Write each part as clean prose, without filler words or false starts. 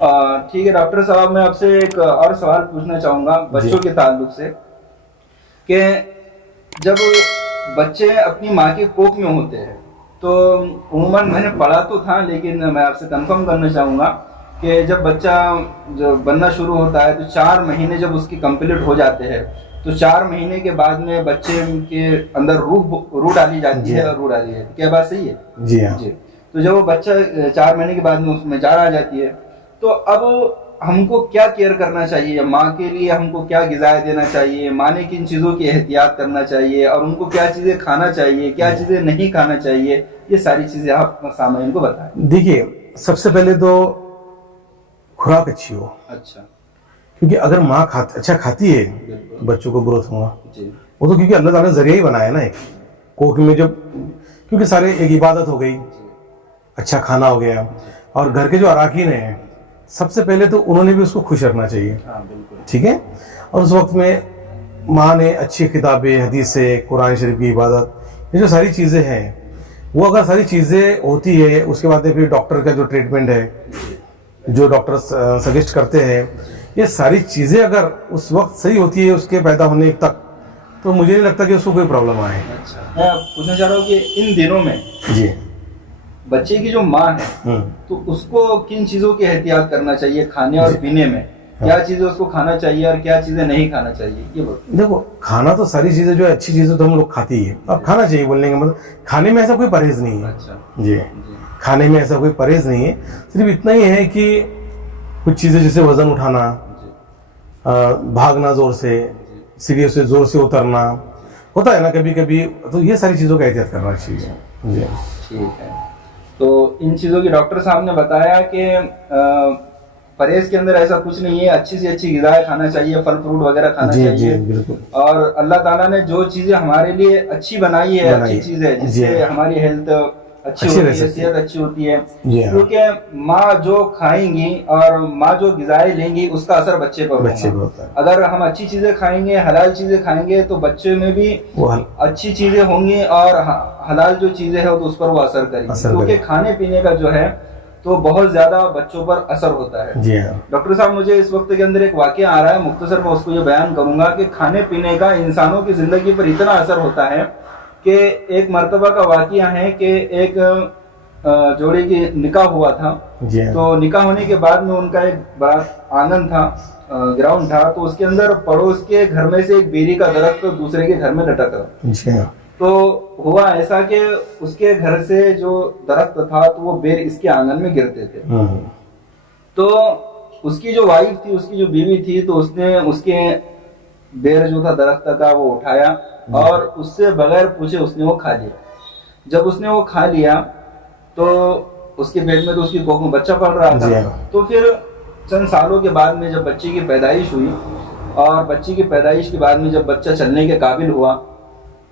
ठीक है डॉक्टर साहब, मैं आपसे एक और सवाल पूछना चाहूँगा जी बच्चों के ताल्लुक से कि जब बच्चे अपनी माँ के कोख में होते हैं तो उमूमन मैंने पढ़ा तो था, लेकिन मैं आपसे कंफर्म करना चाहूँगा कि जब बच्चा जो बनना शुरू होता है तो 4 महीने जब उसकी कंप्लीट हो जाते हैं तो 4 महीने के बाद में बच्चे के अंदर रूह डाली जाती जी है, और रूह डाली जाती है। क्या बात सही है? जी हाँ। जी। तो जब वो बच्चा 4 महीने के बाद में उसमें जान आ जाती है, तो अब हमको क्या केयर करना चाहिए? माँ के लिए हमको क्या ग़िज़ाएँ देना चाहिए? माँ ने किन चीज़ों की एहतियात करना चाहिए और उनको क्या चीज़ें खाना चाहिए, क्या चीज़ें नहीं खाना चाहिए? ये सारी चीज़ें आप सामान्य को बताएं। देखिए, सबसे पहले तो खुराक अच्छी हो, अच्छा। क्योंकि अगर माँ अच्छा खाती है बिल्कुल। तो बच्चों को ग्रोथ होगा। जी। वो तो क्योंकि अल्लाह ताला ने जरिया ही बनाया ना एक कोख में, जब क्योंकि सारे एक इबादत हो गई, अच्छा खाना हो गया, और घर के जो अराकीन हैं सबसे पहले तो उन्होंने भी उसको खुश रखना चाहिए। हाँ बिल्कुल। ठीक है। और उस वक्त में माँ ने अच्छी किताबें, हदीसें, कुरान शरीफ की इबादत, ये जो सारी चीज़ें हैं, वो अगर सारी चीज़ें होती है, उसके बाद फिर डॉक्टर का जो ट्रीटमेंट है, जो डॉक्टर सजेस्ट करते हैं, ये सारी चीज़ें अगर उस वक्त सही होती है उसके पैदा होने तक, तो मुझे नहीं लगता कि उसको कोई प्रॉब्लम आए। अच्छा, मैं पूछना चाह रहा हूँ कि इन दिनों में जी। बच्चे की जो माँ है तो उसको किन चीज़ों की एहतियात करना चाहिए खाने और पीने में? क्या चीज़ें उसको खाना चाहिए और क्या चीज़ें नहीं खाना चाहिए, ये बताओ। देखो, खाना तो सारी चीज़ें जो है अच्छी चीज़ें तो हम लोग खाते ही है, अब खाना चाहिए बोलने का मतलब खाने में ऐसा कोई परहेज नहीं है। अच्छा। जी, खाने में ऐसा कोई परहेज नहीं है, सिर्फ इतना ही है कि कुछ चीज़ें जैसे वजन उठाना, भागना जोर से, सीढ़ियों से जोर से उतरना होता है ना कभी कभी, तो ये सारी चीज़ों का एहतियात करना चाहिए। जी ठीक है। तो इन चीज़ों की डॉक्टर साहब ने बताया कि परहेज के अंदर ऐसा कुछ नहीं है, अच्छी से अच्छी ग़िज़ाएँ खाना चाहिए, फल फ्रूट वगैरह खाना जी चाहिए। जी बिल्कुल। और अल्लाह ताला ने जो चीज़ें हमारे लिए अच्छी बनाई है, अच्छी चीज़ है जिससे हमारी हेल्थ अच्छी होती है, सेहत अच्छी होती है। क्योंकि माँ जो खाएंगी और माँ जो ग़िज़ाएँ लेंगी उसका असर बच्चे पर होगा। अगर हम अच्छी चीज़ें खाएंगे, हलाल चीज़ें खाएंगे, तो बच्चे में भी अच्छी चीज़ें होंगी और हलाल जो चीज़ें हैं तो उस पर वो असर करेंगी। क्योंकि खाने पीने का जो है तो बहुत ज्यादा बच्चों पर असर होता है। जी हाँ। डॉक्टर साहब, मुझे इस वक्त के अंदर एक वाकया आ रहा है, मुख्तसर मैं उसको ये बयान करूंगा कि खाने पीने का इंसानों की जिंदगी पर इतना असर होता है कि एक मर्तबा का वाकया है कि एक जोड़ी की निकाह हुआ था। तो निकाह होने के बाद में उनका एक बड़ा आंगन था, ग्राउंड था, तो उसके अंदर पड़ोस के घर में से एक बेरी का दरख्त तो दूसरे के घर में लटक रहा। तो हुआ ऐसा कि उसके घर से जो दरख्त था तो वो बेर इसके आंगन में गिरते थे। तो उसकी जो वाइफ थी, उसकी जो बीवी थी, तो उसने उसके बेर जो था दरख्त का वो उठाया और उससे बगैर पूछे उसने वो खा लिया। जब उसने वो खा लिया तो उसके पेट में तो उसकी कोख में बच्चा पल रहा था। तो फिर चंद सालों के बाद में जब बच्चे की पैदाइश हुई और बच्ची की पैदाइश के बाद में जब बच्चा चलने के काबिल हुआ,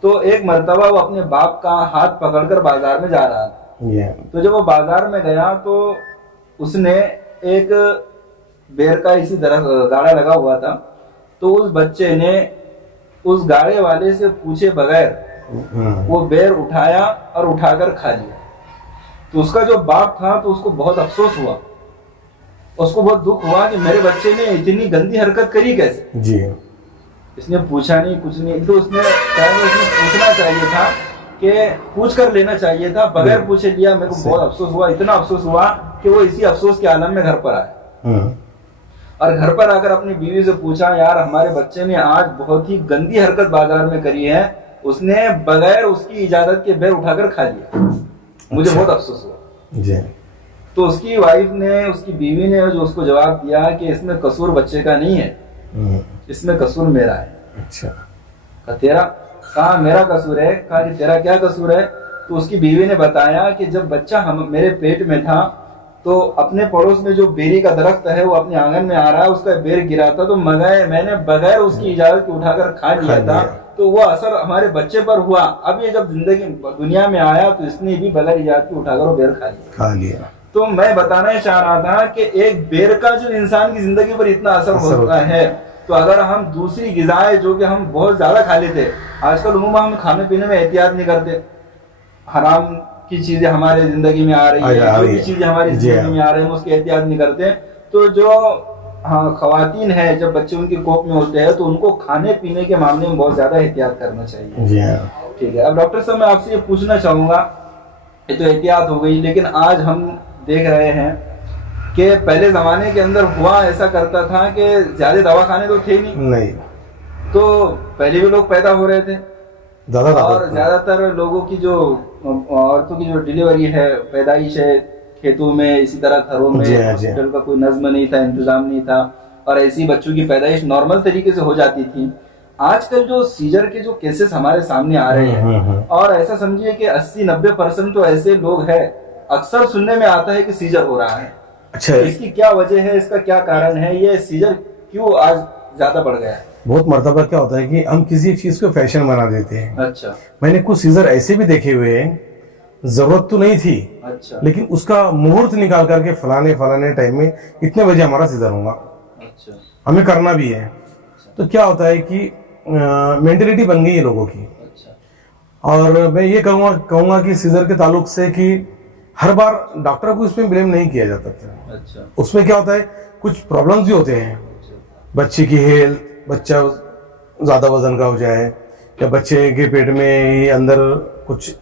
तो एक मर्तबा वो अपने बाप का हाथ पकड़कर बाजार में जा रहा था। तो जब वो बाजार में गया तो उसने एक बेर का इसी तरह गाड़ा लगा हुआ था, तो उस बच्चे ने उस गाड़े वाले से पूछे बगैर वो बेर उठाया और उठाकर खा लिया। तो उसका जो बाप था तो उसको बहुत अफसोस हुआ, उसको बहुत दुख हुआ कि मेरे बच्चे ने इतनी गंदी हरकत करी कैसे। जी। इसने पूछा नहीं, कुछ नहीं, तो उसने पूछना चाहिए था कि पूछ कर लेना चाहिए था, बगैर पूछे लिया। मेरे को बहुत अफसोस हुआ, इतना अफसोस हुआ कि वो इसी अफसोस के आलम में घर पर आए और घर पर आकर अपनी बीवी से पूछा, यार हमारे बच्चे ने आज बहुत ही गंदी हरकत बाजार में करी है, उसने बगैर उसकी इजाजत के बेर उठाकर खा लिया, मुझे बहुत अफसोस हुआ। जी। तो उसकी वाइफ ने, उसकी बीवी ने जो उसको जवाब दिया कि इसमें कसूर बच्चे का नहीं है, इसमें कसूर मेरा है। अच्छा। तेरा? कहा मेरा कसूर है। कहा कि तेरा क्या कसूर है? तो उसकी बीवी ने बताया कि जब बच्चा मेरे पेट में था तो अपने पड़ोस में जो बेरी का दरख्त है वो अपने आंगन में आ रहा है, उसका बेर गिरा था, तो मैंने बगैर उसकी इजाजत के उठाकर खा लिया था, तो वो असर हमारे बच्चे पर हुआ। अब ये जब जिंदगी दुनिया में आया तो इसने भी बगैर इजाजत के उठाकर वो बेर खा लिया। तो मैं बताना चाह रहा था कि एक बेर का जो इंसान की जिंदगी पर इतना असर होता है, तो अगर हम दूसरी ग़िज़ाएं जो कि हम बहुत ज्यादा खा लेते, आजकल उम्मा हम खाने पीने में एहतियात नहीं करते, हराम की चीजें हमारे जिंदगी में आ रही है, जो भी चीजें हमारी जिंदगी में आ रही है उसकी एहतियात नहीं करते, तो जो हाँ खवातीन है, जब बच्चे उनके कोख में होते हैं तो उनको खाने पीने के मामले में बहुत ज्यादा एहतियात करना चाहिए। जी हाँ। ठीक है, अब डॉक्टर साहब मैं आपसे ये पूछना चाहूंगा, ये तो एहतियात हो गई, लेकिन आज हम देख रहे हैं कि पहले जमाने के अंदर हुआ ऐसा करता था कि ज्यादा दवाखाने तो थे नहीं, तो पहले भी लोग पैदा हो रहे थे और ज्यादातर लोगों की जो औरतों की जो डिलीवरी है, पैदाइश है खेतों में, इसी तरह घरों में, हॉस्पिटल का कोई नज्म नहीं था, इंतजाम नहीं था, और ऐसी बच्चों की पैदाइश नॉर्मल तरीके से हो जाती थी। आजकल जो सीजर के जो केसेस हमारे सामने आ रहे हैं, और ऐसा समझिए कि 80-90% तो ऐसे लोग हैं, अक्सर सुनने में आता है कि सीजर हो रहा है। अच्छा, इसकी क्या वजह है, इसका क्या कारण है, ये सीजर क्यों आज ज्यादा बढ़ गया है? बहुत मर्तबा क्या होता है कि हम किसी एक चीज को फैशन बना देते हैं। अच्छा, मैंने कुछ सीजर ऐसे भी देखे हुए हैं, जरूरत तो नहीं थी, अच्छा, लेकिन उसका मुहूर्त निकाल करके फलाने टाइम में इतने बजे हमारा सीजर होगा, अच्छा, हमें करना भी है। तो क्या होता है कि मेंटेलिटी बन गई है लोगों की। अच्छा, और मैं ये कहूंगा कि सीजर के ताल्लुक से कि हर बार डॉक्टर को इसमें ब्लेम नहीं किया जाता था। अच्छा, उसमें क्या होता है, कुछ प्रॉब्लम्स भी होते हैं, बच्चे की हेल्थ, बच्चा ज्यादा वजन का हो जाए, या बच्चे के पेट में अंदर कुछ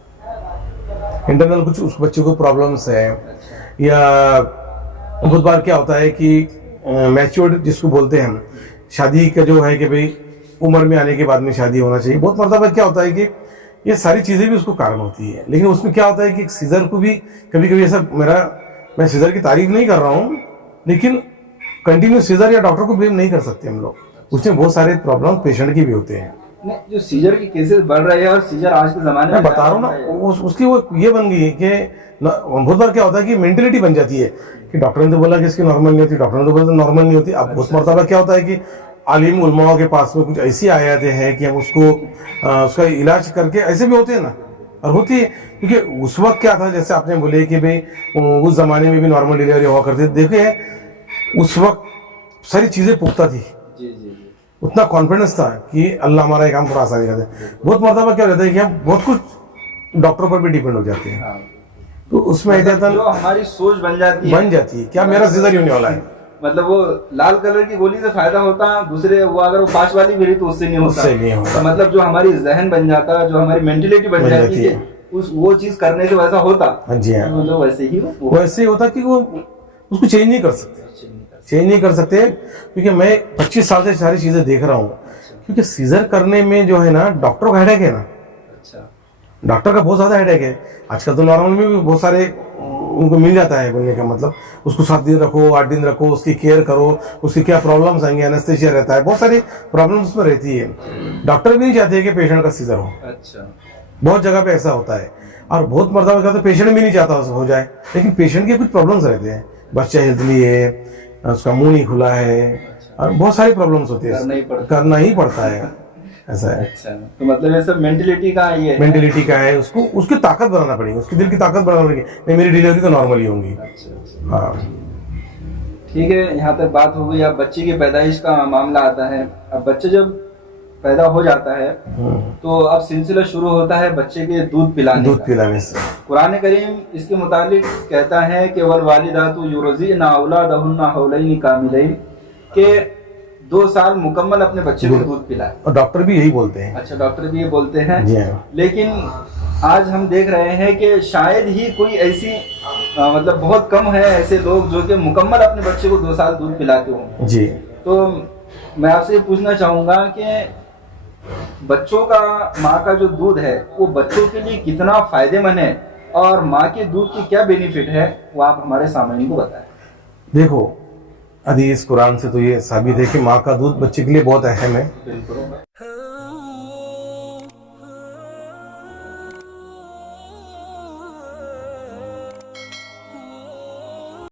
इंटरनल कुछ उस बच्चे को प्रॉब्लम्स है, या बहुत बार क्या होता है कि मैच्योर्ड जिसको बोलते हैं हम, शादी का जो है कि भाई उम्र में आने के बाद में शादी होना चाहिए। बहुत मरतबा क्या होता है कि ये सारी चीजें भी उसको कारण होती है, लेकिन उसमें क्या होता है कि सीजर को भी कभी कभी ऐसा, मैं सीजर की तारीफ नहीं कर रहा हूँ, लेकिन कंटिन्यू सीजर या डॉक्टर को ब्लेम नहीं कर सकते हम लोग, उसमें बहुत सारे प्रॉब्लम पेशेंट की भी होते हैं। नहीं, जो सीजर की केसेस बढ़ रहे हैं और सीजर आज के जमाने में मैं बता रहा हूँ ना, उसकी वो ये बन गई है कि बहुत बार क्या होता है कि मेंटेलिटी बन जाती है कि डॉक्टर ने तो बोला कि इसकी नॉर्मल नहीं होती, डॉक्टर ने तो बोला नॉर्मल नहीं होती। अब बहुत मरतबा क्या होता है कि आलिम उलमाओं के पास में कुछ ऐसी आयातें हैं कि हम उसको उसका इलाज करके, ऐसे भी होते हैं ना, और होती है, क्योंकि उस वक्त क्या था, जैसे आपने बोले कि भाई उस जमाने में भी नॉर्मल डिलीवरी हुआ करती थी। देखिए उस वक्त सारी चीजें पुख्ता थी, उतना कॉन्फिडेंस था कि अल्लाह हमारा काम पूरा आसानी कर दे। बहुत मरतबा क्या रहता है कि हम बहुत कुछ डॉक्टर पर भी डिपेंड हो जाते हैं, तो उसमें मतलब जो हमारी सोच बन जाती है क्या मेरा सीजर ही होने वाला है, मतलब वो लाल कलर की गोली से फायदा होता, दूसरे वो अगर वो 5 वाली भी रही तो उससे नहीं होता। मतलब जो हमारी जहन बन जाता, जो हमारी मेंटेलिटी बन जाती है, वो चीज करने से वैसा होता। जी हाँ, मतलब वैसे ही होता कि वो उसको चेंज नहीं कर सकते, क्योंकि मैं 25 साल से सारी चीजें देख रहा हूँ। क्योंकि सीजर करने में जो है ना, डॉक्टर का हेडेक है ना, डॉक्टर का बहुत ज्यादा हेडेक है। आजकल तो नॉर्मल में भी बहुत सारे उनको मिल जाता है, बोलने का मतलब उसको 7 दिन रखो, 8 दिन रखो, उसकी केयर करो, उसकी क्या प्रॉब्लम्स आएंगे, एनेस्थेसिया रहता है, बहुत सारी प्रॉब्लम्स उसमें रहती है। डॉक्टर भी नहीं चाहते कि पेशेंट का सीजर हो। अच्छा, बहुत जगह पे ऐसा होता है, और बहुत मरतबा क्या होता है, पेशेंट भी नहीं चाहता हो जाए, लेकिन पेशेंट के कुछ प्रॉब्लम्स रहते हैं, बच्चा हेल्थली है, उसका मुंह नहीं खुला है, और बहुत सारी प्रॉब्लम्स होती है, करना ही पड़ता है, ऐसा है। अच्छा, तो मतलब ये सब मेंटेलिटी का है, उसको उसकी ताकत बनाना पड़ेगी, उसकी दिल की ताकत बनाना पड़ेगी, नहीं मेरी डिलीवरी तो नॉर्मली होंगी। अच्छा, हाँ ठीक है, यहाँ तक बात हो गई। अब बच्चे की पैदाइश का मामला आता है। अब बच्चे जब पैदा हो जाता है तो अब सिलसिला शुरू होता है बच्चे के दूध पिलाने से। कुरान करीम इसके मुतालिक कहता है कि वल वालिदातु युरज़िना औलादहुन्ना हौलैनि कामिलैन, के 2 साल मुकम्मल अपने बच्चे को दूध पिलाए। और डॉक्टर भी यही बोलते हैं। अच्छा, डॉक्टर भी ये बोलते हैं। जी हाँ। लेकिन आज हम देख रहे हैं कि शायद ही कोई ऐसी मतलब बहुत कम है ऐसे लोग जो कि मुकम्मल अपने बच्चे को 2 साल दूध पिलाते हों। जी, तो मैं आपसे पूछना चाहूंगा कि बच्चों का माँ का जो दूध है वो बच्चों के लिए कितना फायदेमंद है, और माँ के दूध की क्या बेनिफिट है, वो आप हमारे सामने को बताएं। देखो, हदीस कुरान से तो ये साबित है कि माँ का दूध बच्चे के लिए बहुत अहम है। बिल्कुल।